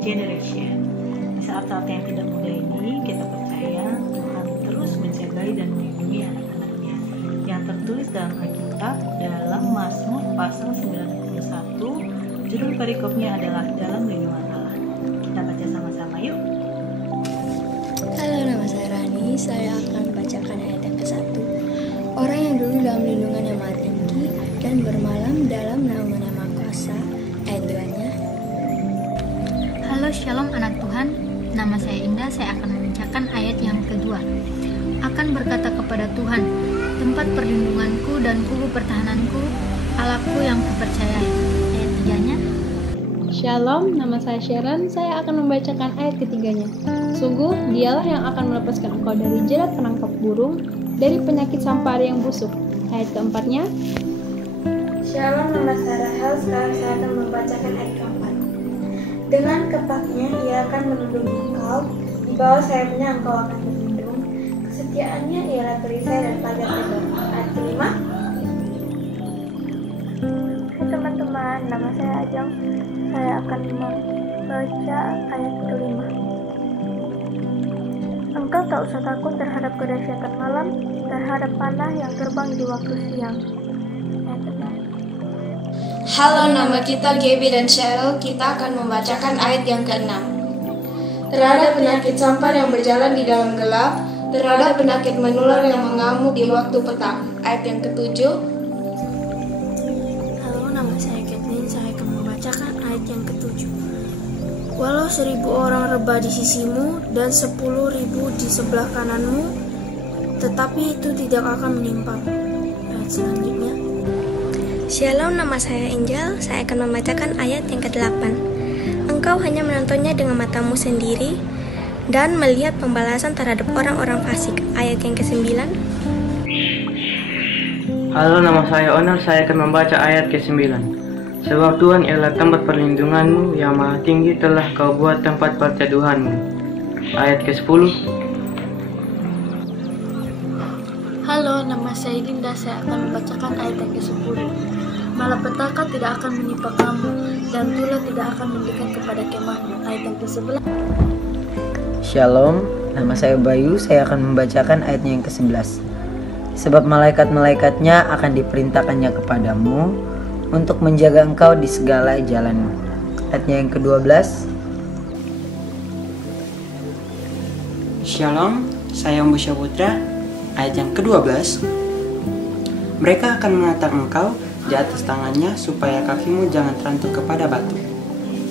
generation. Di saat-saat yang tidak mudah ini, kita percaya Tuhan terus menjagai dan melindungi anak-anaknya. Yang tertulis dalam Alkitab dalam Mazmur pasal 91, judul perikopnya adalah dalam lindungan Allah. Kita baca sama-sama yuk. Halo, nama saya Rani. Saya akan membacakan ayat yang ke-1. Orang yang dulu dalam lindungan yang maha tinggi dan bermalam dalam naungan yang maha kuasa. Ayat 2-nya. Halo, shalom anak Tuhan. Nama saya Indah. Saya akan membacakan ayat yang kedua. Akan berkata kepada Tuhan, tempat perlindunganku dan kubu pertahananku, Allahku yang kupercayai. Ayat 3-nya. Shalom, nama saya Sharon. Saya akan membacakan ayat ketiganya. Sungguh, dialah yang akan melepaskan engkau dari jerat penangkap burung, dari penyakit sampari yang busuk. Ayat keempatnya. Shalom, nama saya Rahel. Sekarang saya akan membacakan ayat keempat. Dengan kepaknya ia akan melindungi engkau, di bawah sayapnya engkau akan berlindung. Kesetiaannya ialah perisai dan pagar tegar. Ayat kelima. Hai teman-teman, nama saya Ajeng. Saya akan membaca ayat kelima. Engkau tak usah takut terhadap kedahsyatan malam, terhadap panah yang terbang di waktu siang. Ayat 6. Halo, nama kita Gaby dan Cheryl. Kita akan membacakan ayat yang ke-6. Terhadap penyakit sampar yang berjalan di dalam gelap, terhadap penyakit menular yang mengamuk di waktu petang. Ayat yang ke-7. Halo, nama saya Kathleen. Saya akan membacakan ayat yang ke-7. Walau 1000 orang rebah di sisimu dan 10.000 di sebelah kananmu, tetapi itu tidak akan menimpa. Ayat selanjutnya. Shalom, nama saya Angel. Saya akan membacakan ayat yang ke-8. Engkau hanya menontonnya dengan matamu sendiri dan melihat pembalasan terhadap orang-orang fasik. Ayat yang ke-9. Halo, nama saya Honor. Saya akan membaca ayat ke-9. Sebab Tuhan ialah tempat perlindunganmu, yang maha tinggi telah kau buat tempat perteduhanmu. Ayat ke-10. Halo, nama saya Linda. Saya akan membacakan ayat yang ke-10. Malapetaka tidak akan menimpa kamu, dan tulah tidak akan mendekat kepada kemahmu. Ayat yang ke-11. Shalom, nama saya Bayu. Saya akan membacakan ayatnya yang ke-11. Sebab malaikat-malaikatnya akan diperintahkannya kepadamu untuk menjaga engkau di segala jalanmu. Ayatnya yang ke-12. Shalom, saya Mbusya Putra. Ayat yang ke-12. Mereka akan menatang engkau di atas tangannya, supaya kakimu jangan terantuk kepada batu.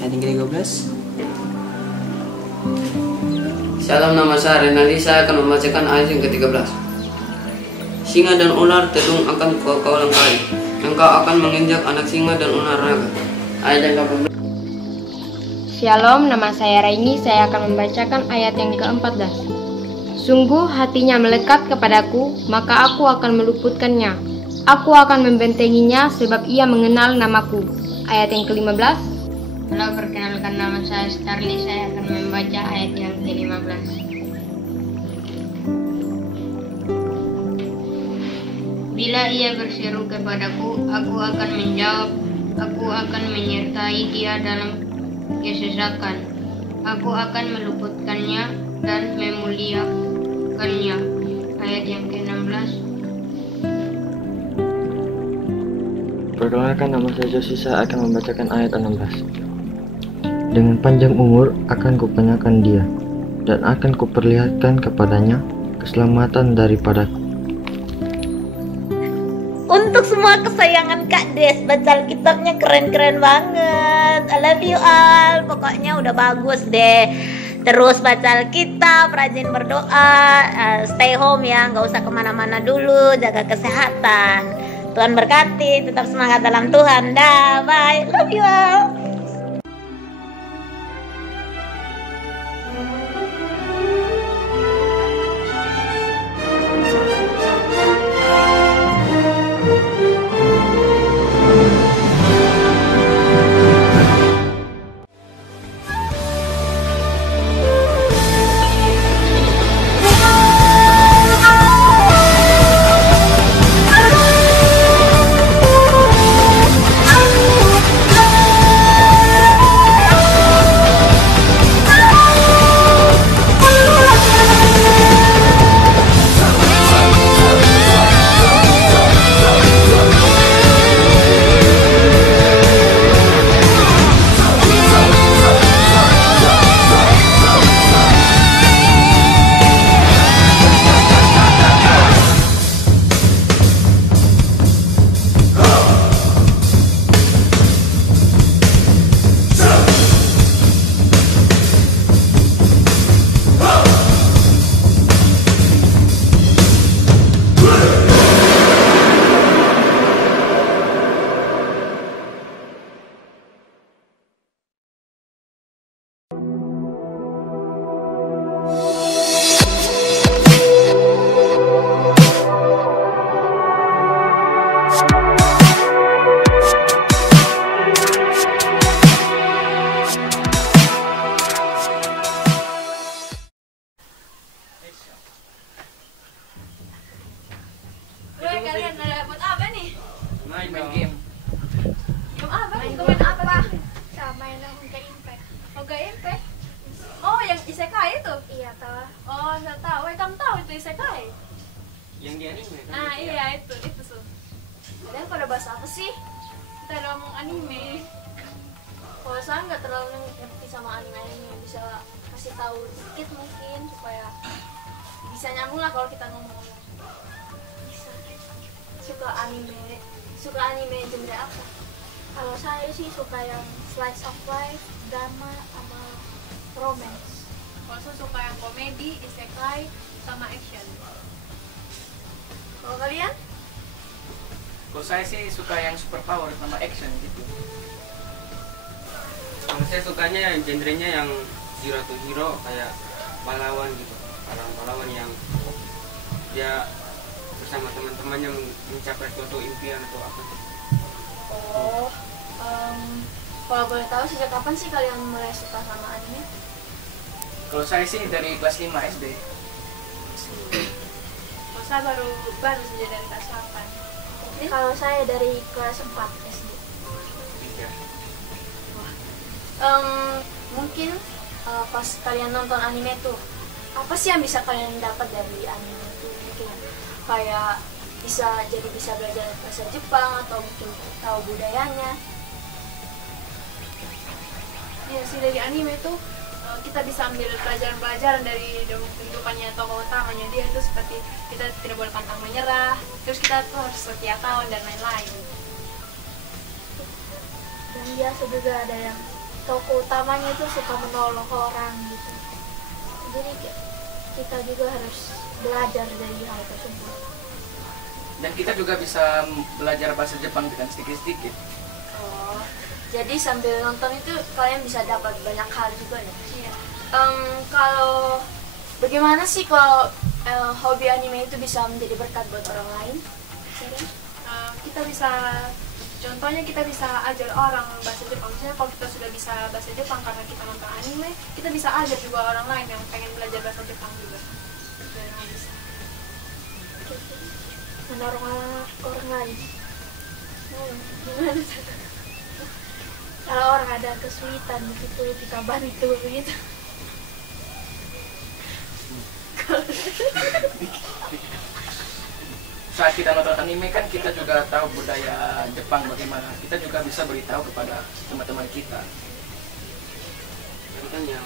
Ayat yang ke-13. Shalom, nama saya Renaldi. Saya akan membacakan ayat yang ke-13. Singa dan ular telung akan kau langkai. Engkau akan menginjak anak singa dan ular naga. Ayat yang ke-14. Shalom, nama saya Raini. Saya akan membacakan ayat yang ke-14. Sungguh hatinya melekat kepadaku, maka aku akan meluputkannya. Aku akan membentenginya sebab ia mengenal namaku. Ayat yang ke-15. Halo, perkenalkan nama saya Starly. Saya akan membaca ayat yang ke-15. Bila ia berseru kepadaku, aku akan menjawab. Aku akan menyertai dia dalam kesesakan. Aku akan meluputkannya dan memuliakannya. Ayat yang ke-16. Perkenalkan, nama saya Josi. Saya akan membacakan ayat 16. Dengan panjang umur akan kupenyakan dia, dan akan kuperlihatkan kepadanya keselamatan daripadaku. Untuk semua kesayangan Kak Des, baca Alkitabnya keren-keren banget. I love you all. Pokoknya udah bagus deh. Terus baca Alkitab, rajin berdoa, stay home ya, nggak usah kemana-mana dulu, jaga kesehatan. Tuhan berkati, tetap semangat dalam Tuhan. Dah, bye. Love you all. isekai itu? Iya, tahu. Oh, saya tahu. Kamu tahu itu isekai? Yang di anime kan? Nah, iya itu tuh. Kalian pada bahas apa sih? Kita udah ngomong anime. Kalau saya nggak terlalu ngerti sama anime, bisa kasih tahu sedikit mungkin supaya bisa nyambung lah kalau kita ngomong. Bisa. Suka anime genre apa? Kalau saya sih suka yang slice of life, drama, sama romance. Kalau saya suka yang komedi, isekai, sama action. Kalau kalian? Kalau saya sih suka yang super power sama action gitu. Kalau saya sukanya genrenya yang hero to hero, kayak pahlawan gitu, pahlawan yang dia bersama teman-temannya mencapai suatu impian atau apa tuh. Oh, kalau boleh tahu sejak kapan sih kalian mulai suka sama anime? Kalau saya sih dari kelas 5 SD. Kalau saya baru saja dari kelas 8. Kalau saya dari kelas 4 SD. Mungkin pas kalian nonton anime tuh, apa sih yang bisa kalian dapat dari anime itu? Mungkin kayak bisa belajar bahasa Jepang atau mungkin tahu budayanya. Iya sih, dari anime itu kita bisa ambil pelajaran-pelajaran dari kehidupannya tokoh utamanya. Dia itu seperti kita tidak boleh pantang menyerah, terus kita tuh harus setia kawan dan lain-lain. Dan biasa juga ada yang tokoh utamanya itu suka menolong orang gitu. Jadi kita juga harus belajar dari hal tersebut. Dan kita juga bisa belajar bahasa Jepang dengan sedikit-sedikit. Oh, jadi sambil nonton itu kalian bisa dapat banyak hal juga ya? Iya. Kalau bagaimana sih kalau hobi anime itu bisa menjadi berkat buat orang lain? Kita bisa, contohnya kita bisa ajar orang bahasa Jepang. Misalnya kalau kita sudah bisa bahasa Jepang karena kita nonton anime, kita bisa ajar juga orang lain yang pengen belajar bahasa Jepang juga. Bisa. Menolong orang lain. Gimana tuh? Kalau orang ada kesulitan begitu kita bantu begitu. Saat kita nonton anime kan kita juga tahu budaya Jepang bagaimana. Kita juga bisa beritahu kepada teman-teman kita. Kan yang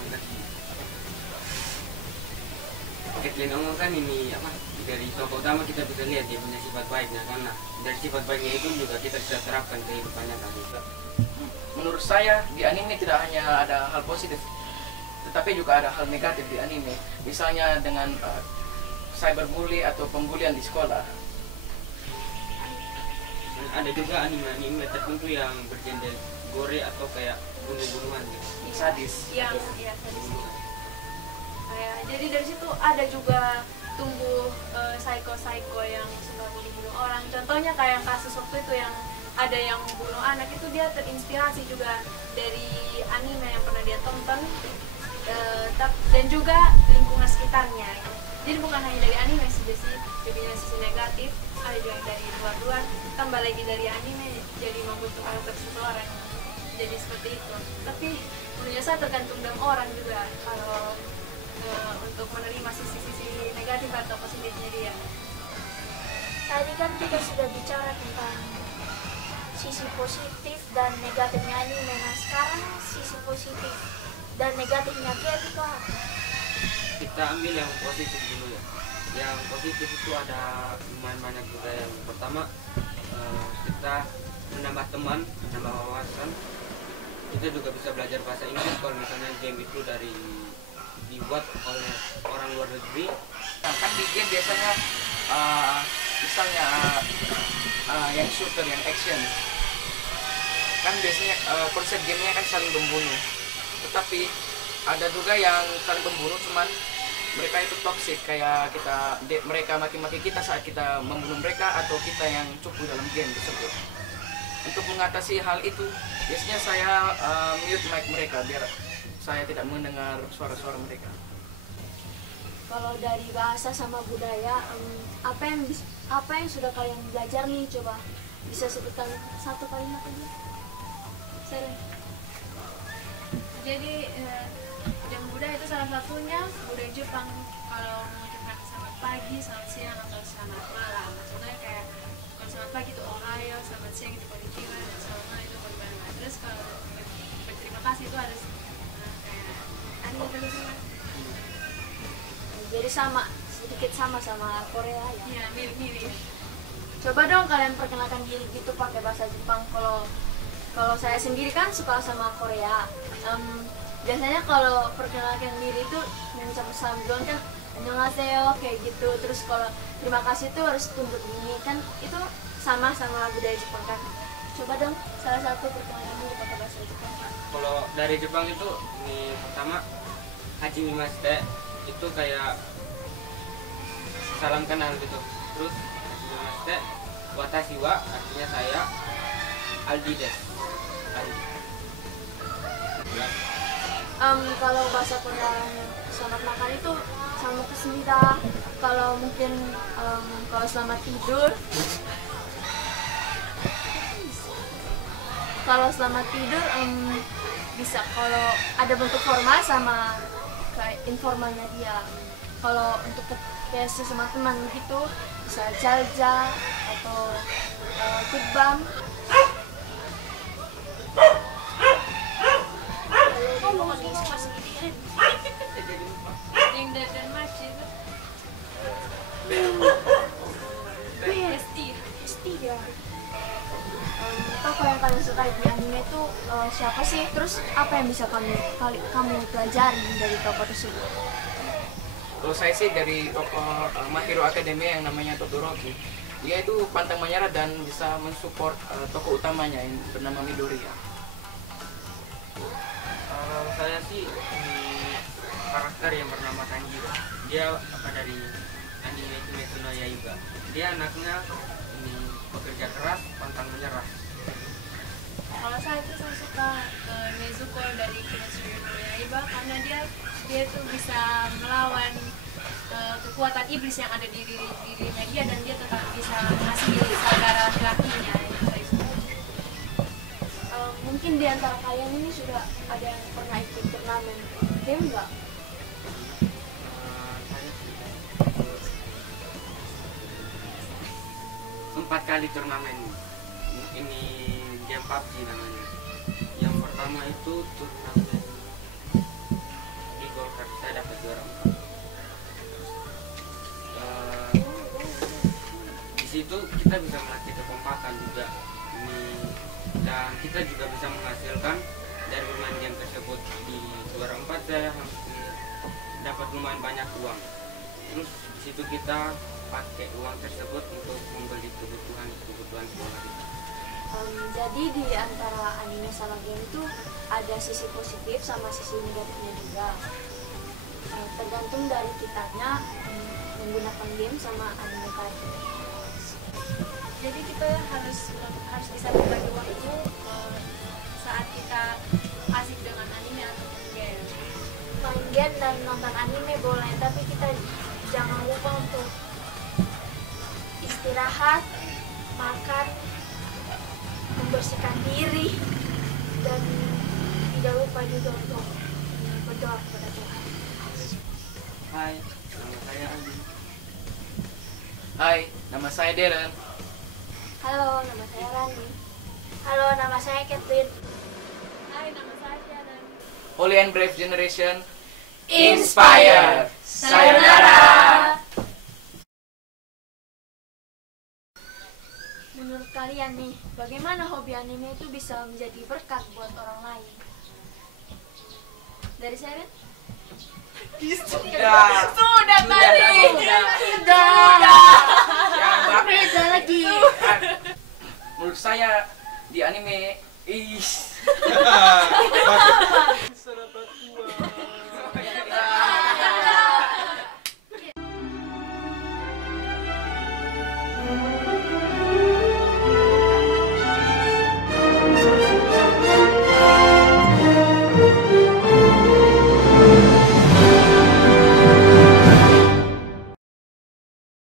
Kathleen ngomong kan ini apa, dari tokoh utama kita bisa lihat dia punya sifat baiknya, karena dari sifat baiknya itu juga kita bisa terapkan kehidupannya kan. Menurut saya di anime tidak hanya ada hal positif, tetapi juga ada hal negatif di anime. Misalnya dengan cyberbully atau pembulian di sekolah. Dan ada juga anime tertentu yang bergenre gore atau kayak bunuh-bunuhan gitu. Sadis. Yang sadis. Jadi dari situ ada juga tumbuh psycho yang suka bunuh orang. Contohnya kayak kasus waktu itu yang ada yang bunuh anak itu, dia terinspirasi juga dari anime yang pernah dia tonton dan juga lingkungan sekitarnya. Jadi bukan hanya dari anime saja sih, jadi sisi negatif, ada juga yang dari luar-luar, tambah lagi dari anime jadi membentuk karakter seseorang. Jadi seperti itu. Tapi menurut saya tergantung dengan orang juga kalau untuk menerima sisi-sisi negatif atau positifnya dia. Tadi kan kita sudah bicara tentang sisi positif dan negatifnya anime. Nah sekarang sisi positif dan negatifnya Gap itu apa? Kita ambil yang positif dulu ya. Yang positif itu ada lumayan banyak juga. Yang pertama kita menambah teman, menambah wawasan. Kita juga bisa belajar bahasa Inggris kalau misalnya game itu dibuat oleh orang luar negeri. Nah, kan di game biasanya misalnya yang shooter, yang action, kan biasanya konsep gamenya kan saling membunuh. Tetapi ada juga yang saling membunuh, cuman mereka itu toxic, kayak mereka maki-maki kita saat kita membunuh mereka atau kita yang cupu dalam game tersebut. Untuk mengatasi hal itu, biasanya saya mute mic mereka biar saya tidak mendengar suara-suara mereka. Kalau dari bahasa sama budaya, apa yang sudah kalian belajar nih? Coba bisa sebutkan satu kalimat aja. Jadi yang budaya itu salah satunya budaya Jepang kalau mengucapkan selamat pagi, selamat siang atau selamat malam. Maksudnya kayak kalau selamat pagi itu ohayo, selamat siang itu konnichiwa, dan selamat malam itu konbanwa. Terus kalau berterima kasih itu harus kayak arigatou. Jadi sama, sedikit sama Korea ya? Iya, mirip-mirip. Coba dong kalian perkenalkan diri gitu pakai bahasa Jepang. Kalau saya sendiri kan suka sama Korea. Biasanya kalau perkenalkan diri itu mengucapkan salam duluan kan annyeonghaseyo kayak gitu. Terus kalau terima kasih itu harus tunduk gini kan, itu sama budaya Jepang kan. Coba dong salah satu perkenalkan diri pakai bahasa Jepang. Kalau dari Jepang itu ini pertama hajimemashite itu kayak salam kenal gitu. Terus hajimemashite watashi wa artinya saya, Aldi desu. Kalau bahasa Korea selamat makan itu selamat kesmida. Kalau mungkin kalau selamat tidur, bisa kalau ada bentuk formal sama kayak informalnya dia. Kalau untuk kayak sesama teman gitu bisa jalja atau kubam. Yang dan masih Pasti ya. Apa yang kalian suka di anime itu siapa sih? Terus apa yang bisa kamu pelajari dari tokoh tersebut? Kalau saya sih dari tokoh My Hero Academia yang namanya Todoroki. Dia itu pantang menyerah dan bisa mensupport tokoh utamanya yang bernama Midoriya. Saya sih karakter yang bernama Tanjiro. Dia dari anime Kimetsu no Yaiba. Dia anaknya pekerja keras, pantang menyerah. Kalau saya itu saya suka Nezuko dari Kimetsu no Yaiba karena dia tuh bisa melawan kekuatan iblis yang ada di dirinya dia, dan dia tetap bisa menghasilkan saudara laki-lakinya. Mungkin di antara kalian ini sudah ada yang pernah ikut turnamen game nggak? Empat kali turnamen ini game PUBG namanya. Yang pertama itu turnamen di Golkar, saya dapat juara 4. Di situ kita bisa melatih kekompakan juga dan kita juga bisa menghasilkan dari bermain game tersebut. Di juara 4 saya hampir dapat lumayan banyak uang. Terus di situ kita pakai uang tersebut untuk membeli kebutuhan sekolah kita. Jadi di antara anime sama game itu ada sisi positif sama sisi negatifnya juga. Tergantung dari kitanya menggunakan game sama anime tadi. Jadi kita harus bisa berbagi waktu saat kita asik dengan anime atau game. Main game dan nonton anime boleh, tapi kita jangan lupa untuk istirahat, makan, membersihkan diri, dan tidak lupa juga untuk berdoa kepada Tuhan. Hai, nama saya Adi. Hai, nama saya Darren. Halo, nama saya Rani. Halo, nama saya Catherine. Hai, nama saya Shannon. Holy and Brave Generation Inspire. Sayonara. Menurut kalian nih, bagaimana hobi anime itu bisa menjadi berkat buat orang lain? Dari saya, Ren? Sudah tadi. Beda lagi. Menurut saya di anime